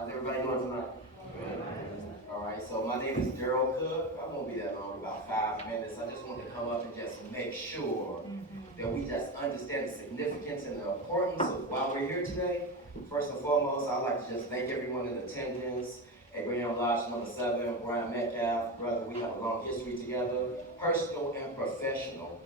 How's everybody doing tonight? All right, so my name is Daryl Cook. I won't be that long, about 5 minutes. I just want to come up and just make sure that we just understand the significance and the importance of why we're here today. First and foremost, I'd like to just thank everyone in attendance. Abraham Lodge number 7, Brian Metcalf, brother, we have a long history together, personal and professional,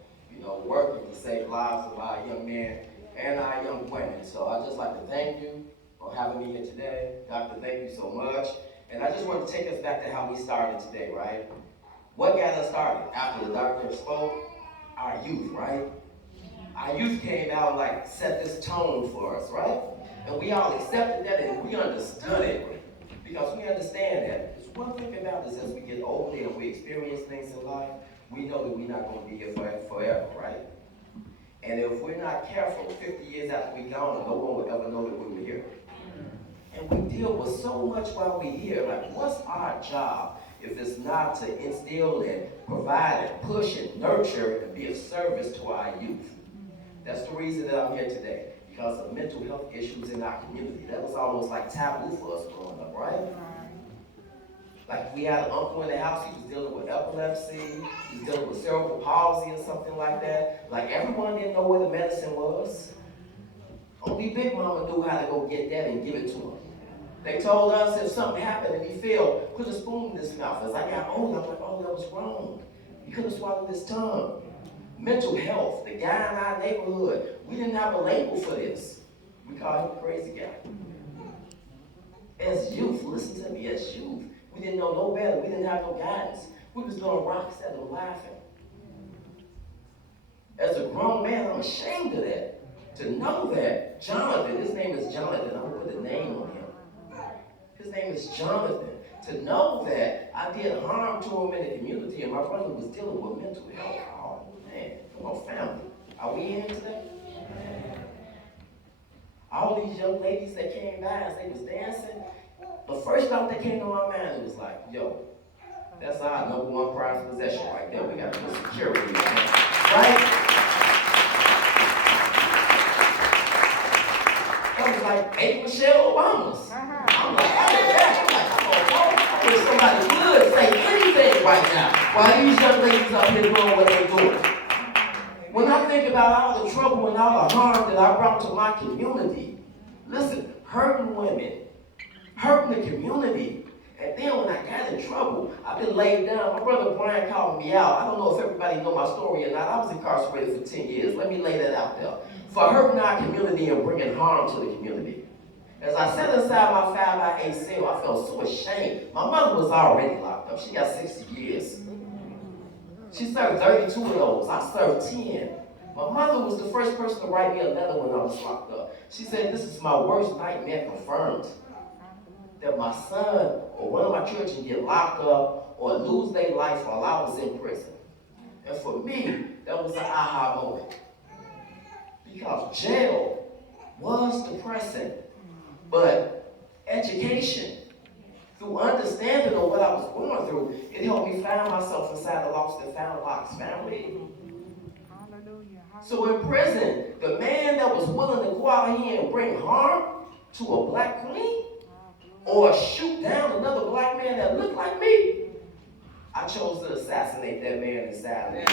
working to save lives of our young men and our young women. So I'd just like to thank you for having me here today. Doctor, thank you so much. And I just want to take us back to how we started today, right? What got us started? After the doctor spoke, our youth, right? Our youth came out and set this tone for us, right? And we all accepted that and we understood it because we understand that. There's one thing about this: as we get older and we experience things in life, we know that we're not going to be here forever, right? And if we're not careful, 50 years after we're gone, no one will ever know that we were here. And we deal with so much while we're here. What's our job if it's not to instill and provide and push and nurture and be of service to our youth? That's the reason that I'm here today, because of mental health issues in our community. That was almost like taboo for us growing up, right? Like we had an uncle in the house, he was dealing with epilepsy, he was dealing with cerebral palsy or something like that. Like everyone didn't know where the medicine was. Only Big Mama knew how to go get that and give it to him. They told us if something happened and he fell, put a spoon in his mouth. As I got older, I'm like, oh, that was wrong. He could have swallowed his tongue. Mental health, the guy in our neighborhood, we didn't have a label for this. We called him a crazy guy. As youth, listen to me, as youth, we didn't know no better. We didn't have no guidance. We was doing rocks at them laughing. As a grown man, I'm ashamed of that. To know that Jonathan, his name is Jonathan, I'm going to put a name on him. His name is Jonathan. To know that I did harm to him in the community and my brother was dealing with mental health. Oh, man, come on, family. Are we in here today? All these young ladies that came by as they was dancing, the first thought that came to my mind was like, yo, that's our number one prized possession right there. We got to put security in that. Right? That was like 8 Michelle Obamas. I'm like, I wish somebody would say anything right now while these young ladies up here doing what they're doing. When I think about all the trouble and all the harm that I brought to my community, listen, hurting women, hurting the community, and then when I got in trouble, I've been laid down. My brother Brian called me out. I don't know if everybody know my story or not. I was incarcerated for 10 years. Let me lay that out there. For hurting our community and bringing harm to the community. As I sat inside my 5-by-8 cell, I felt so ashamed. My mother was already locked up. She got 60 years. She served 32 of those. I served 10. My mother was the first person to write me a letter when I was locked up. She said, this is my worst nightmare confirmed. That my son or one of my children get locked up or lose their life while I was in prison. And for me, that was an aha moment. Because jail was depressing. But education, through understanding of what I was going through, it helped me find myself inside the Lost and Found Lost family. So in prison, the man that was willing to go out here and bring harm to a black queen or shoot down another black man that looked like me, I chose to assassinate that man inside of me.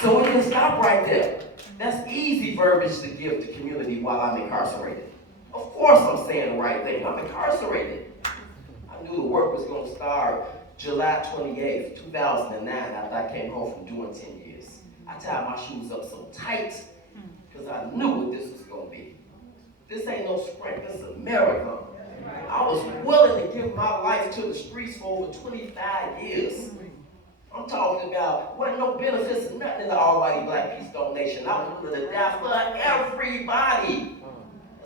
So we didn't stop right there. That's easy verbiage to give to community while I'm incarcerated. Of course I'm saying the right thing. I'm incarcerated. I knew the work was going to start July 28th, 2009 after I came home from doing 10 years. I tied my shoes up so tight because I knew what this was going to be. This ain't no sprint. This is a marathon. I was willing to give my life to the streets for over 25 years. I'm talking about wasn't no benefits and nothing in the Almighty Black Peace Donation. I was willing to die for everybody.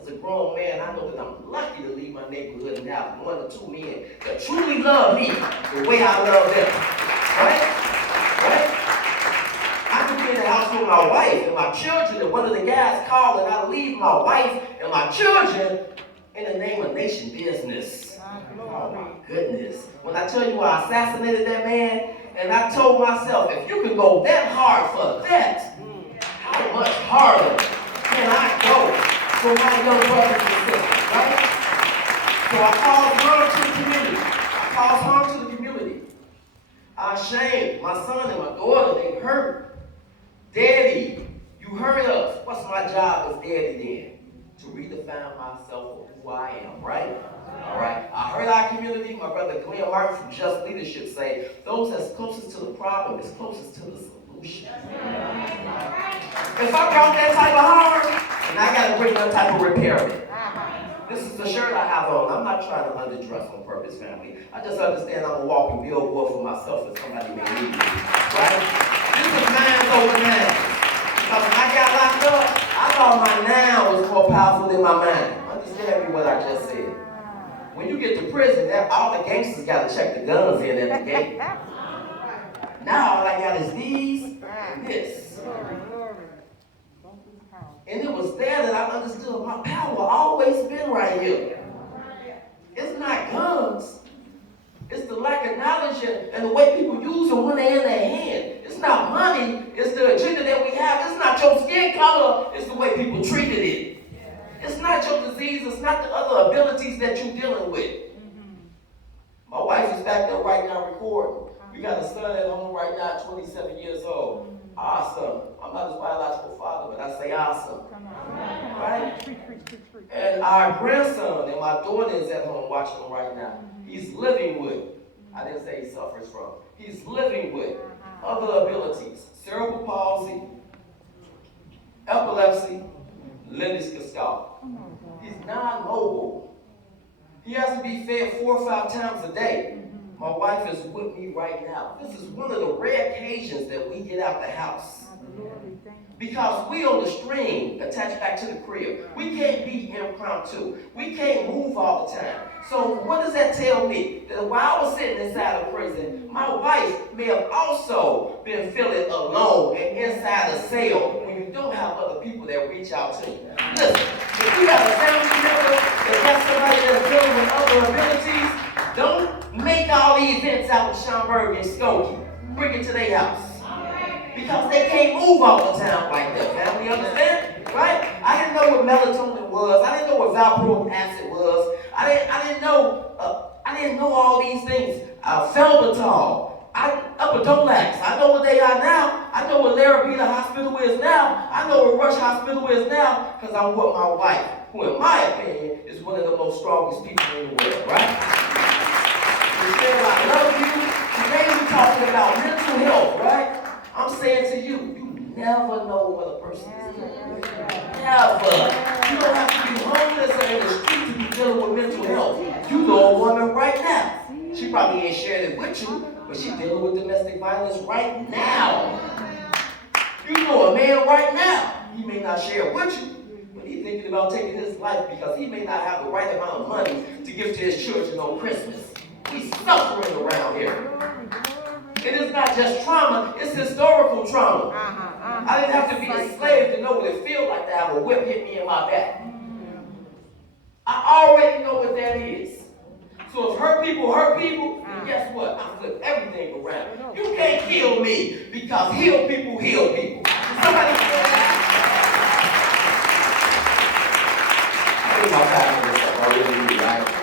As a grown man, I know that I'm lucky to leave my neighborhood and have 1 or 2 men that truly love me the way I love them. Right? Right? I could be in the house with my wife and my children, and one of the guys called, and I leave my wife and my children in the name of nation business. Oh my goodness. When I tell you I assassinated that man, and I told myself, if you can go that hard for that, how much harder can I go for my young brothers and sisters, right? So I cause harm to the community. I cause harm to the community. I shame my son and my daughter. They hurt. Daddy, you hurt us. What's my job as daddy then? To redefine myself of who I am, right? All right. I heard our community, my brother Glenn Martin from Just Leadership say, those that's closest to the problem is closest to the solution. If I brought that type of harm, and I got to bring that type of repairment. This is the shirt I have on. I'm not trying to underdress on purpose, family. I just understand I'm a walking billboard for myself if somebody may need me, right? This is nines over nines. Because when I got locked up, I thought my now was more powerful than my mind. Understand me what I just said. When you get to prison, all the gangsters got to check the guns in at the gate. Now all I got is these and this. And it was there that I understood my power always been right here. It's not guns. It's the lack of knowledge and the way people use them when they're in their hand. It's not money. It's the agenda that we have. It's not your skin color. It's the way people treated it. It's not your disease. It's not the other abilities that you're dealing with. My wife is back there right now recording. We got a son at home right now, 27 years old. Awesome. I'm not his biological father, but I say awesome. Right? And our grandson and my daughter is at home watching him right now. He's living with, I didn't say he suffers from, he's living with other abilities. Cerebral palsy, epilepsy, Lennox-Gastaut. He's non-mobile. He has to be fed 4 or 5 times a day. My wife is with me right now. This is one of the rare occasions that we get out the house. Because we on the string attached back to the crib. We can't be impromptu. We can't move all the time. So what does that tell me? That while I was sitting inside of prison, my wife may have also been feeling alone and inside a cell when you don't have other people that reach out to you. Listen, if you got a family member that got somebody that's dealing with other abilities, don't make all the events out in Schaumburg and Skokie. Bring it to their house. Because they can't move all the time like that, family, understand? Right? I didn't know what melatonin was. I didn't know what valproic acid was. I didn't know all these things. Felbitol, Epidolax. I know what they are now. I know what Larabita Hospital is now. I know what Rush Hospital is now because I'm with my wife, who in my opinion is one of the most strongest people in the world, right? Michelle, I love you. Today we're talking about mental health, right? I'm saying to you, you never know what a person is dealing with. Never. You don't have to be homeless or in the street to be dealing with mental health. You know a woman right now. She probably ain't shared it with you, but she's dealing with domestic violence right now. You know a man right now. He may not share it with you, but he's thinking about taking his life because he may not have the right amount of money to give to his children on Christmas. He's suffering around here. It is not just trauma, it's historical trauma. I didn't have to be a slave to know what it feels like to have a whip hit me in my back. I already know what that is. So if hurt people, then guess what? I flip everything around. You can't kill me because heal people heal people. Somebody say that?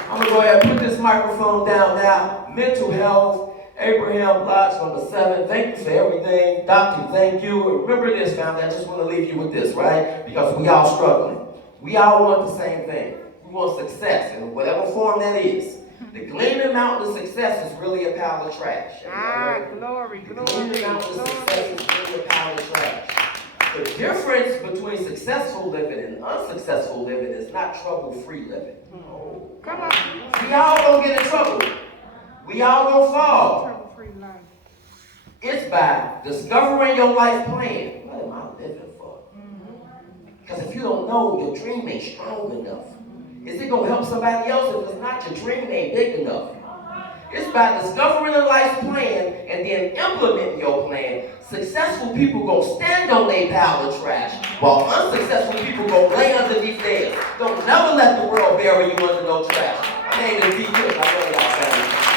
I'm going to go ahead and put this microphone down now. Mental health. Abraham Blotch, number 7. Thank you for everything. Doctor, thank you. Remember this, family. I just want to leave you with this, right? Because we all struggling. We all want the same thing. We want success in whatever form that is. The Gleaming Mountain of success is really a pile of trash. Glory. The Gleaming Mountain of success is really a pile of trash. The difference between successful living and unsuccessful living is not trouble-free living. Oh. Come on. We all gonna get in trouble. We all gonna fall. Trouble-free life. It's by discovering your life plan. What am I living for? Because if you don't know, your dream ain't strong enough. Is it gonna help somebody else if it's not? Your dream ain't big enough. It's by discovering a life plan and then implementing your plan. Successful people gonna stand on their pile of trash, while unsuccessful people gonna lay underneath theirs. Don't never let the world bury you under no trash. My name is D. Cook. I love y'all, family.